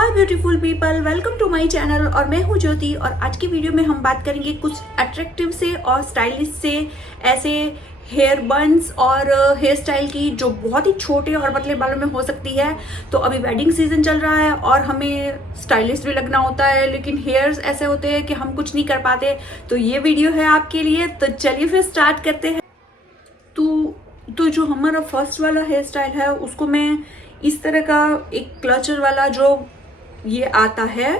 Hi beautiful people, welcome to my channel. और मैं हूँ ज्योति। और आज की वीडियो में हम बात करेंगे कुछ अट्रैक्टिव से और स्टाइलिश से ऐसे हेयर बन्स और हेयर स्टाइल की जो बहुत ही छोटे और पतले बालों में हो सकती है। तो अभी वेडिंग सीजन चल रहा है और हमें स्टाइलिश भी लगना होता है, लेकिन हेयर्स ऐसे होते हैं कि हम कुछ नहीं कर पाते। तो ये वीडियो है आपके लिए। तो चलिए फिर स्टार्ट करते हैं। तो जो हमारा फर्स्ट वाला हेयर स्टाइल है उसको मैं इस तरह का एक क्लचर वाला जो ये आता है,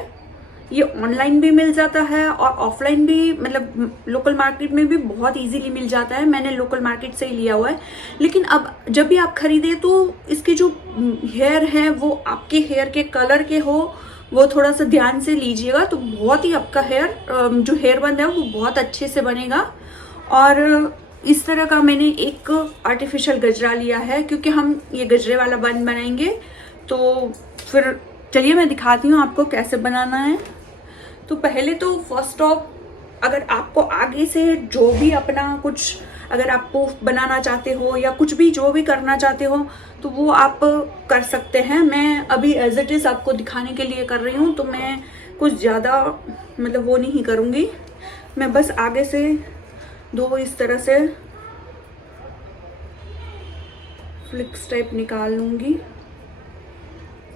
ये ऑनलाइन भी मिल जाता है और ऑफलाइन भी, मतलब लोकल मार्केट में भी बहुत इजीली मिल जाता है। मैंने लोकल मार्केट से ही लिया हुआ है। लेकिन अब जब भी आप खरीदे तो इसके जो हेयर है वो आपके हेयर के कलर के हो, वो थोड़ा सा ध्यान से लीजिएगा। तो बहुत ही आपका हेयर जो हेयर बंद है वो बहुत अच्छे से बनेगा। और इस तरह का मैंने एक आर्टिफिशियल गजरा लिया है क्योंकि हम ये गजरे वाला बन बनाएंगे। तो फिर चलिए मैं दिखाती हूँ आपको कैसे बनाना है। तो पहले तो फर्स्ट ऑफ, अगर आपको आगे से जो भी अपना कुछ, अगर आप पुफ बनाना चाहते हो या कुछ भी जो भी करना चाहते हो तो वो आप कर सकते हैं। मैं अभी एज इट इज़ आपको दिखाने के लिए कर रही हूँ, तो मैं कुछ ज़्यादा मतलब वो नहीं करूँगी। मैं बस आगे से दो इस तरह से फ्लिक्स टाइप निकाल लूँगी।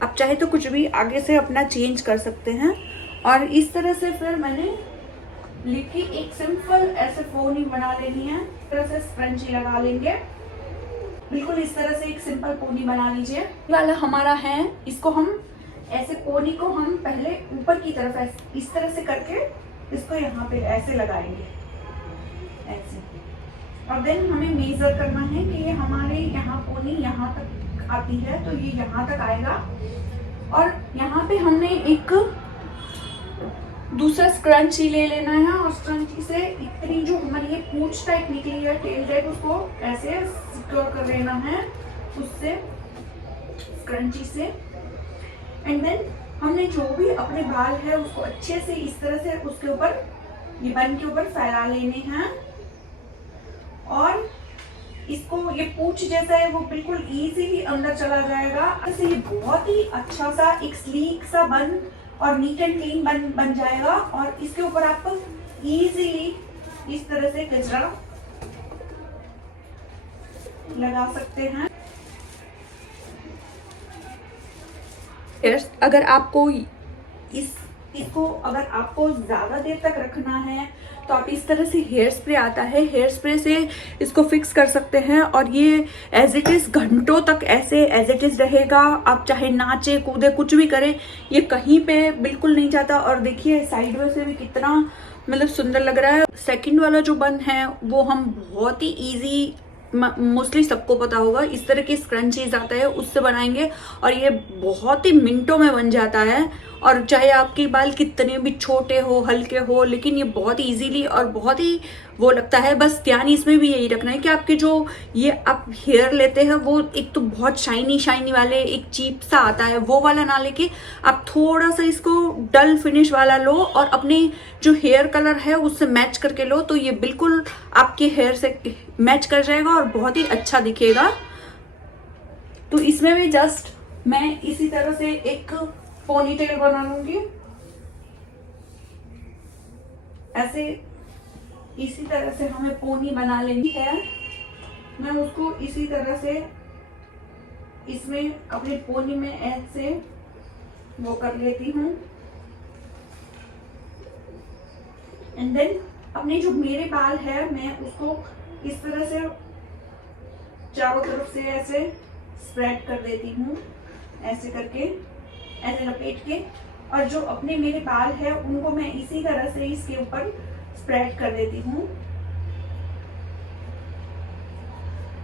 आप चाहे तो कुछ भी आगे से अपना चेंज कर सकते हैं। और इस तरह से फिर मैंने लिखी एक सिंपल ऐसे पोनी बना लेनी है। इस तरह से स्क्रंची लगा लेंगे, बिल्कुल इस तरह से एक सिंपल पोनी बना लीजिए। ये वाला हमारा है, इसको हम ऐसे पोनी को हम पहले ऊपर की तरफ इस तरह से करके इसको यहाँ पे ऐसे लगाएंगे ऐसे। और देन हमें मेजर करना है कि ये हमारे यहाँ पोनी यहाँ तक आती है, तो ये यहाँ तक आएगा। और यहाँ पे हमने एक दूसरा स्क्रंची ले लेना है और स्क्रंची से इतनी जो हमारी ये पूंछ टाइप निकली है, टेल टाइप, उसको ऐसे सिक्योर कर लेना है उससे, स्क्रंची से। एंड देन हमने जो भी अपने बाल है उसको अच्छे से इस तरह से उसके ऊपर, ये बन के ऊपर फैला लेने हैं। और इसको, ये पूंछ जैसा है वो बिल्कुल इजीली अंदर चला जाएगा। ऐसे ये बहुत ही अच्छा सा एक स्लीक सा बन और नीट एंड क्लीन बन जाएगा। और इसके ऊपर आप इजीली इस तरह से गजरा लगा सकते हैं। अगर आपको इसको अगर आपको ज्यादा देर तक रखना है तो आप इस तरह से हेयर स्प्रे आता है, हेयर स्प्रे से इसको फिक्स कर सकते हैं। और ये एज इट इज घंटों तक ऐसे एज इट इज रहेगा। आप चाहे नाचे कूदे कुछ भी करें, ये कहीं पे बिल्कुल नहीं जाता। और देखिए साइड में से भी कितना मतलब सुंदर लग रहा है। सेकंड वाला जो बन है वो हम बहुत ही इजी, मोस्टली सबको पता होगा, इस तरह के स्क्रंचीज आता है उससे बनाएंगे और ये बहुत ही मिनटों में बन जाता है। और चाहे आपके बाल कितने भी छोटे हो, हल्के हो, लेकिन ये बहुत इजीली और बहुत ही वो लगता है। बस ध्यान इसमें भी यही रखना है कि आपके जो ये आप हेयर लेते हैं वो एक तो बहुत शाइनी शाइनी वाले, एक चीप सा आता है वो वाला ना लेके आप थोड़ा सा इसको डल फिनिश वाला लो और अपने जो हेयर कलर है उससे मैच करके लो। तो ये बिल्कुल आपके हेयर से मैच कर जाएगा और बहुत ही अच्छा दिखेगा। तो इसमें भी जस्ट मैं इसी तरह से एक पोनी टेल बना लूंगी ऐसे। इसी तरह से हमें पोनी बना लेनी है। मैं उसको इसी तरह से इसमें अपने पोनी में ऐसे वो कर लेती हूँ। एंड देन अपने जो मेरे बाल है मैं उसको इस तरह से चारों तरफ से ऐसे स्प्रेड कर देती हूँ, ऐसे करके, ऐसे लपेट के। और जो अपने मेरे बाल है उनको मैं इसी तरह से इसके ऊपर स्प्रेड कर देती हूँ।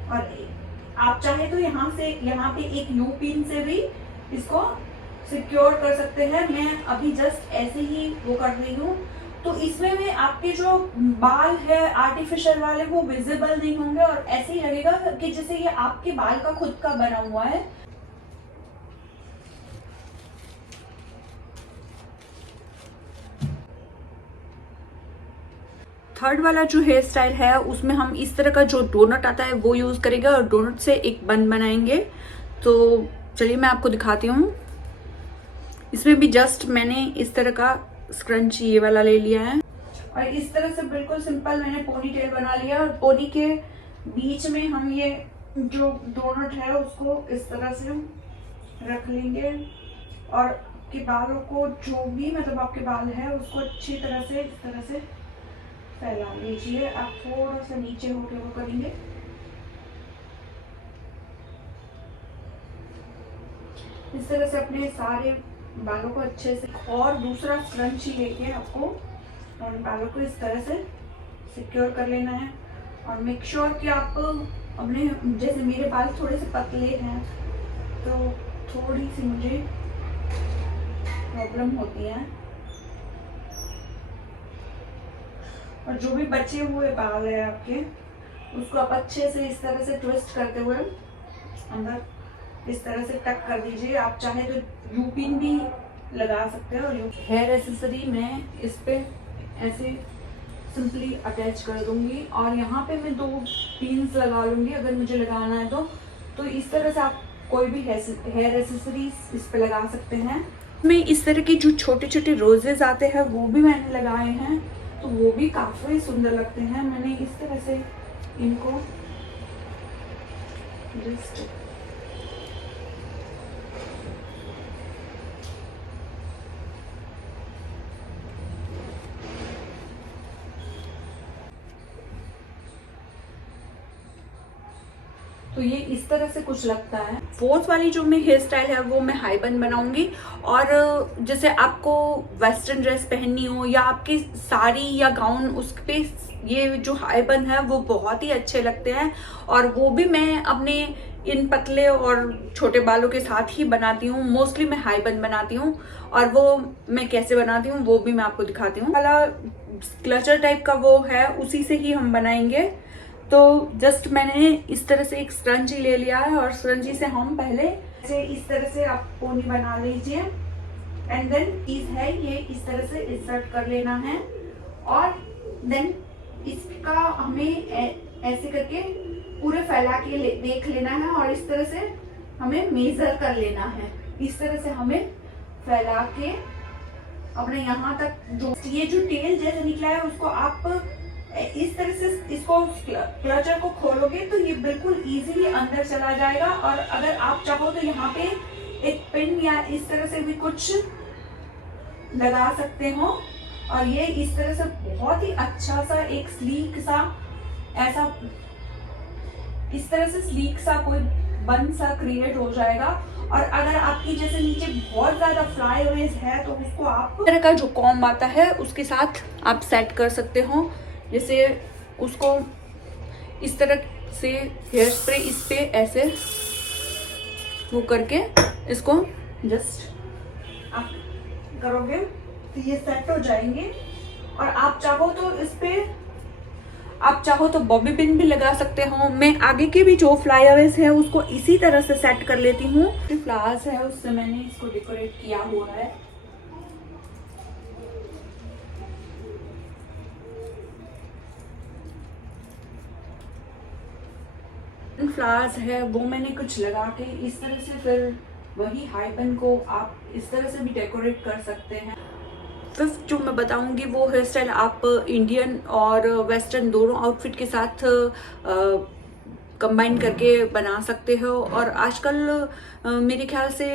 और आप चाहे तो यहाँ पे एक यू पिन से भी इसको सिक्योर कर सकते हैं। मैं अभी जस्ट ऐसे ही वो कर रही हूँ। तो इसमें में आपके जो बाल है आर्टिफिशियल वाले वो विजिबल नहीं होंगे और ऐसे ही लगेगा कि जैसे ये आपके बाल का खुद का बना हुआ है। थर्ड वाला जो हेयर स्टाइल है उसमें हम इस तरह का जो डोनट आता है वो यूज करेंगे और डोनट से एक बन बनाएंगे। तो चलिए मैं आपको दिखाती हूँ। इसमें भी जस्ट मैंने इस तरह का स्क्रंच ये वाला ले लिया है और इस तरह से बिल्कुल सिंपल मैंने पोनी टेल बना लिया। और पोनी के बीच में हम ये जो डोनट है उसको इस तरह से रख लेंगे और आपके बालों को जो भी मतलब आपके बाल है उसको अच्छी तरह से इस तरह से फैला लीजिए। आप थोड़ा सा नीचे होके वो करेंगे, इस तरह से अपने सारे बालों को अच्छे से। और दूसरा स्क्रंची लेके आपको और बालों को इस तरह से सिक्योर कर लेना है और मेक श्योर कि आप अपने, जैसे मेरे बाल थोड़े से पतले हैं तो थोड़ी सी मुझे प्रॉब्लम होती है, और जो भी बचे हुए बाल है आपके उसको आप अच्छे से इस तरह से ट्विस्ट करते हुए अंदर इस तरह से टक कर दीजिए। आप चाहे तो यूपिन भी लगा सकते हो। हेयर एक्सेसरी मैं इस पे ऐसे सिंपली अटैच कर दूंगी और यहाँ पे मैं 2 पिन्स लगा लूंगी अगर मुझे लगाना है तो इस तरह से आप कोई भी हेयर एक्सेसरीज इस पे लगा सकते हैं। मैं इस तरह के जो छोटे छोटे रोजेस आते हैं वो भी मैंने लगाए हैं, तो वो भी काफी सुंदर लगते हैं। मैंने इस तरह से इनको जस्ट तो ये इस तरह से कुछ लगता है। फोर्थ वाली जो मैं हेयर स्टाइल है वो मैं हाई बन बनाऊंगी। और जैसे आपको वेस्टर्न ड्रेस पहननी हो या आपकी साड़ी या गाउन, उस पे ये जो हाई बन है वो बहुत ही अच्छे लगते हैं और वो भी मैं अपने इन पतले और छोटे बालों के साथ ही बनाती हूँ। मोस्टली मैं हाई बन बनाती हूँ और वो मैं कैसे बनाती हूँ वो भी मैं आपको दिखाती हूँ। वाला क्लचर टाइप का वो है, उसी से ही हम बनाएंगे। तो जस्ट मैंने इस तरह से एक स्क्रंची ले लिया है और स्क्रंची से हम पहले इस तरह से आप पोनी बना लीजिए एंड देन चीज है ये इस तरह से इंसर्ट कर लेना है और देन इसका हमें ऐसे करके पूरे फैला के देख लेना है और इस तरह से हमें मेजर कर लेना है। इस तरह से हमें फैला के अपने यहाँ तक जो ये जो टेल जैसे निकला है उसको आप इस तरह से इसको क्लचर को खोलोगे तो ये बिल्कुल इजीली अंदर चला जाएगा। और अगर आप चाहो तो यहाँ पे एक पिन या इस तरह से भी कुछ लगा सकते हो और ये इस तरह से बहुत ही अच्छा सा एक स्लीक सा ऐसा इस तरह से स्लीक सा कोई बन सा क्रिएट हो जाएगा। और अगर आपकी जैसे नीचे बहुत ज्यादा फ्लाईओवर्स है तो उसको आप इस तरह का जो कॉम्ब आता है उसके साथ आप सेट कर सकते हो। जैसे उसको इस तरह से हेयर स्प्रे इस पे ऐसे वो करके इसको जस्ट आप करोगे तो ये सेट हो जाएंगे। और आप चाहो तो इस पे आप चाहो तो बॉबी पिन भी लगा सकते हो। मैं आगे के भी जो फ्लाईओवर्स है उसको इसी तरह से सेट कर लेती हूँ। फ्लावर्स है उससे मैंने इसको डेकोरेट किया हुआ है। फ्लावर्स है वो मैंने कुछ लगा के इस तरह से फिर वही हाई बन को आप इस तरह से भी डेकोरेट कर सकते हैं। फिफ्थ जो मैं बताऊंगी वो हेयर स्टाइल आप इंडियन और वेस्टर्न दोनों आउटफिट के साथ कंबाइन करके बना सकते हो। और आजकल मेरे ख्याल से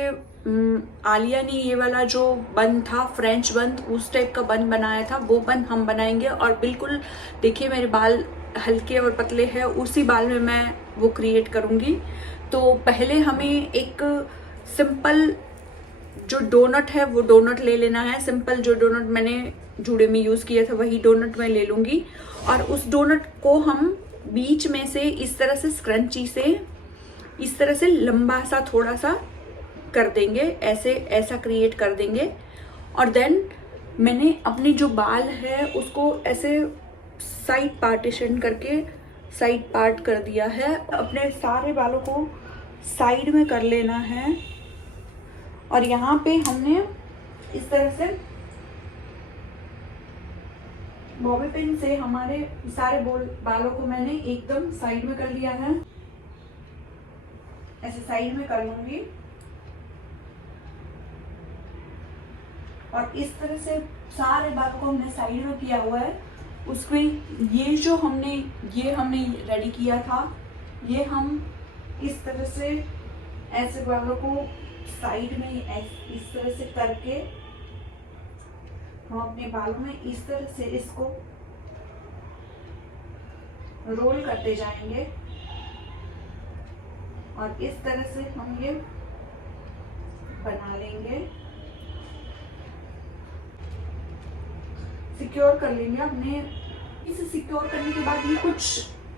आलिया ने ये वाला जो बन था फ्रेंच बन उस टाइप का बन बनाया था, वो बन हम बनाएंगे। और बिल्कुल देखिए मेरे बाल हल्के और पतले हैं, उसी बाल में मैं वो क्रिएट करूँगी। तो पहले हमें एक सिंपल जो डोनट है वो डोनट ले लेना है। सिंपल जो डोनट मैंने जूड़े में यूज़ किया था वही डोनट मैं ले लूँगी और उस डोनट को हम बीच में से इस तरह से स्क्रंची से इस तरह से लंबा सा थोड़ा सा कर देंगे, ऐसे ऐसा क्रिएट कर देंगे। और देन मैंने अपने जो बाल है उसको ऐसे साइड पार्टीशन करके साइड पार्ट कर दिया है। अपने सारे बालों को साइड में कर लेना है और यहाँ पे हमने इस तरह से बॉबी पिन से हमारे सारे बालों को मैंने एकदम साइड में कर लिया है। ऐसे साइड में कर लूंगी और इस तरह से सारे बालों को हमने साइड में किया हुआ है। उसके ये हमने रेडी किया था, ये हम इस तरह से ऐसे बालों को साइड में इस तरह से करके हम अपने बालों में इस तरह से इसको रोल करते जाएंगे और इस तरह से हम ये बना लेंगे, सिक्योर कर लेंगे अपने। इसे सिक्योर करने के बाद ये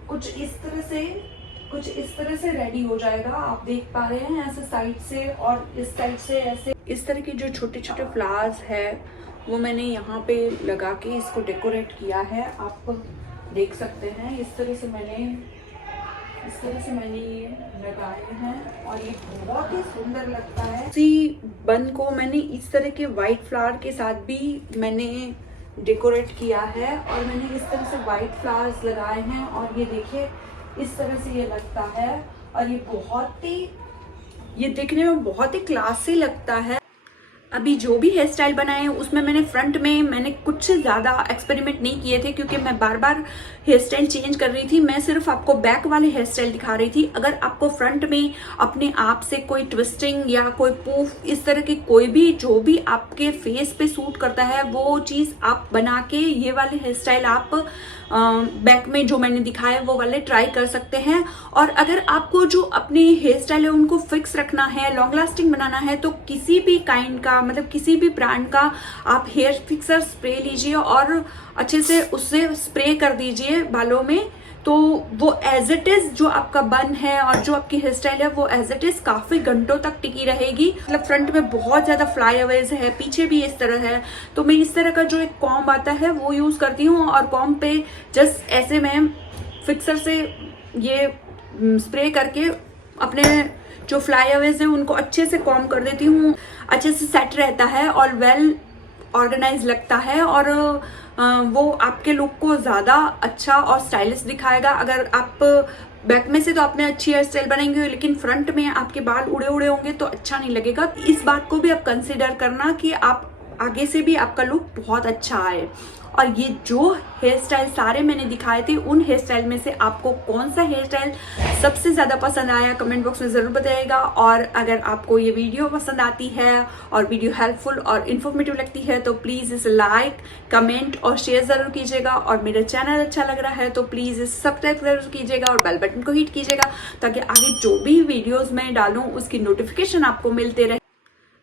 कुछ इस तरह से रेडी हो जाएगा। आप देख पा रहे हैं ऐसे साइड से और इस साइड से ऐसे इस तरह के जो छोटे छोटे फ्लावर्स है वो मैंने यहाँ पे लगा के इसको डेकोरेट किया है। आप देख सकते हैं इस तरह से मैंने ये लगाए हैं और ये बहुत ही सुंदर लगता है। इसी बन को मैंने इस तरह के वाइट फ्लावर के साथ भी मैंने डेकोरेट किया है और मैंने इस तरह से वाइट फ्लावर्स लगाए हैं और ये देखिए इस तरह से ये लगता है और ये देखने में बहुत ही क्लासी लगता है। अभी जो भी हेयर स्टाइल बनाए हैं उसमें मैंने कुछ से ज़्यादा एक्सपेरिमेंट नहीं किए थे क्योंकि मैं बार बार हेयर स्टाइल चेंज कर रही थी। मैं सिर्फ आपको बैक वाले हेयर स्टाइल दिखा रही थी। अगर आपको फ्रंट में अपने आप से कोई ट्विस्टिंग या कोई पूफ इस तरह की कोई भी जो भी आपके फेस पे सूट करता है वो चीज़ आप बना के ये वाले हेयर स्टाइल आप बैक में जो मैंने दिखाया वो वाले ट्राई कर सकते हैं। और अगर आपको जो अपने हेयर स्टाइल है उनको फिक्स रखना है, लॉन्ग लास्टिंग बनाना है तो किसी भी काइंड का मतलब किसी भी ब्रांड का आप हेयर फिक्सर स्प्रे लीजिए और अच्छे से उससे स्प्रे कर दीजिए बालों में, तो वो एज इट इज जो आपका बन है और जो आपकी हेयर स्टाइल है वो एज इट इज काफी घंटों तक टिकी रहेगी। मतलब फ्रंट में बहुत ज्यादा फ्लाई अवेज है, पीछे भी इस तरह है, तो मैं इस तरह का जो एक कॉम्ब आता है वो यूज करती हूँ और कॉम्ब पे जस्ट ऐसे मैं फिक्सर से ये स्प्रे करके अपने जो फ्लाई अवेज है उनको अच्छे से कॉम्ब कर देती हूँ। अच्छे से सेट रहता है और वेल ऑर्गेनाइज लगता है और वो आपके लुक को ज़्यादा अच्छा और स्टाइलिश दिखाएगा। अगर आप बैक में से तो आपने अच्छी हेयर स्टाइल बनाएंगे लेकिन फ्रंट में आपके बाल उड़े उड़े होंगे तो अच्छा नहीं लगेगा। इस बात को भी आप कंसिडर करना कि आप आगे से भी आपका लुक बहुत अच्छा आए। और ये जो हेयर स्टाइल सारे मैंने दिखाए थे उन हेयर स्टाइल में से आपको कौन सा हेयर स्टाइल सबसे ज़्यादा पसंद आया कमेंट बॉक्स में ज़रूर बताइएगा। और अगर आपको ये वीडियो पसंद आती है और वीडियो हेल्पफुल और इन्फॉर्मेटिव लगती है तो प्लीज़ इसे लाइक कमेंट और शेयर ज़रूर कीजिएगा। और मेरा चैनल अच्छा लग रहा है तो प्लीज़ इसे सब्सक्राइब ज़रूर कीजिएगा और बेल बटन को हिट कीजिएगा ताकि आगे जो भी वीडियोज़ मैं डालूँ उसकी नोटिफिकेशन आपको मिलते रहे।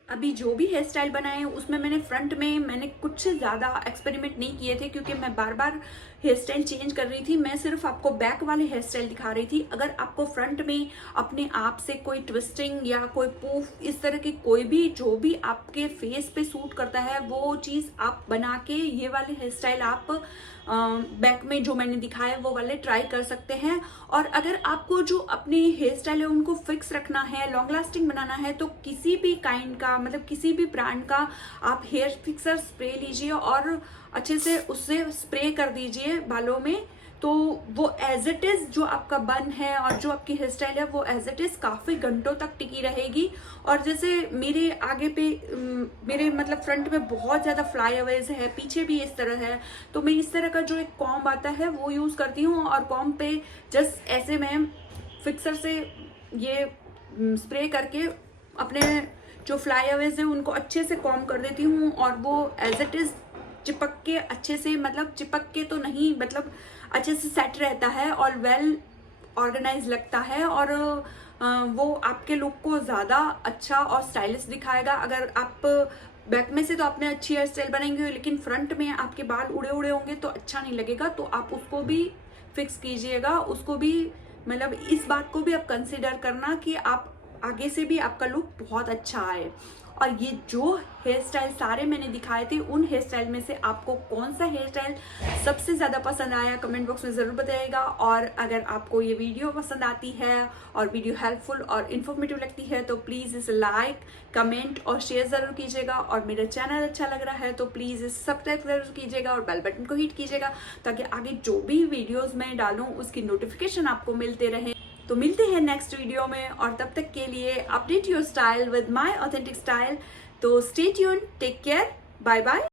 अभी जो भी हेयर स्टाइल बनाए हैं उसमें मैंने कुछ से ज़्यादा एक्सपेरिमेंट नहीं किए थे क्योंकि मैं बार बार हेयर स्टाइल चेंज कर रही थी। मैं सिर्फ आपको बैक वाले हेयर स्टाइल दिखा रही थी। अगर आपको फ्रंट में अपने आप से कोई ट्विस्टिंग या कोई पूफ इस तरह की कोई भी जो भी आपके फेस पे सूट करता है वो चीज़ आप बना के ये वाले हेयर स्टाइल आप बैक में जो मैंने दिखाया वो वाले ट्राई कर सकते हैं। और अगर आपको जो अपने हेयर स्टाइल है उनको फिक्स रखना है, लॉन्ग लास्टिंग बनाना है तो किसी भी काइंड का मतलब किसी भी ब्रांड का आप हेयर फिक्सर स्प्रे लीजिए और अच्छे से उससे स्प्रे कर दीजिए बालों में, तो वो एज इट इज जो आपका बन है और जो आपकी हेयर स्टाइल है वो एज इट इज काफी घंटों तक टिकी रहेगी। और जैसे मेरे आगे पे मेरे मतलब फ्रंट में बहुत ज्यादा फ्लाई अवेज है, पीछे भी इस तरह है, तो मैं इस तरह का जो एक कॉम्ब आता है वो यूज करती हूँ और कॉम्ब पे जस्ट ऐसे मैं फिक्सर से ये स्प्रे करके अपने जो फ्लाई अवेज है उनको अच्छे से कॉम्ब कर देती हूँ और वो एज इट इज चिपक के अच्छे से मतलब चिपक के तो नहीं मतलब अच्छे से सेट रहता है और वेल ऑर्गेनाइज लगता है और वो आपके लुक को ज़्यादा अच्छा और स्टाइलिश दिखाएगा। अगर आप बैक में से तो आपने अच्छी हेयर स्टाइल बनाएंगे लेकिन फ्रंट में आपके बाल उड़े उड़े होंगे तो अच्छा नहीं लगेगा, तो आप उसको भी फिक्स कीजिएगा, उसको भी मतलब इस बात को भी आप कंसिडर करना कि आप आगे से भी आपका लुक बहुत अच्छा आए। और ये जो हेयर स्टाइल सारे मैंने दिखाए थे उन हेयर स्टाइल में से आपको कौन सा हेयर स्टाइल सबसे ज़्यादा पसंद आया कमेंट बॉक्स में ज़रूर बताइएगा। और अगर आपको ये वीडियो पसंद आती है और वीडियो हेल्पफुल और इन्फॉर्मेटिव लगती है तो प्लीज़ इसे लाइक कमेंट और शेयर ज़रूर कीजिएगा। और मेरा चैनल अच्छा लग रहा है तो प्लीज़ इसे सब्सक्राइब ज़रूर कीजिएगा और बेल बटन को हिट कीजिएगा ताकि आगे जो भी वीडियोज़ मैं डालूँ उसकी नोटिफिकेशन आपको मिलते रहे। तो मिलते हैं नेक्स्ट वीडियो में और तब तक के लिए update your style with my authentic style. तो stay tuned, take care, bye bye.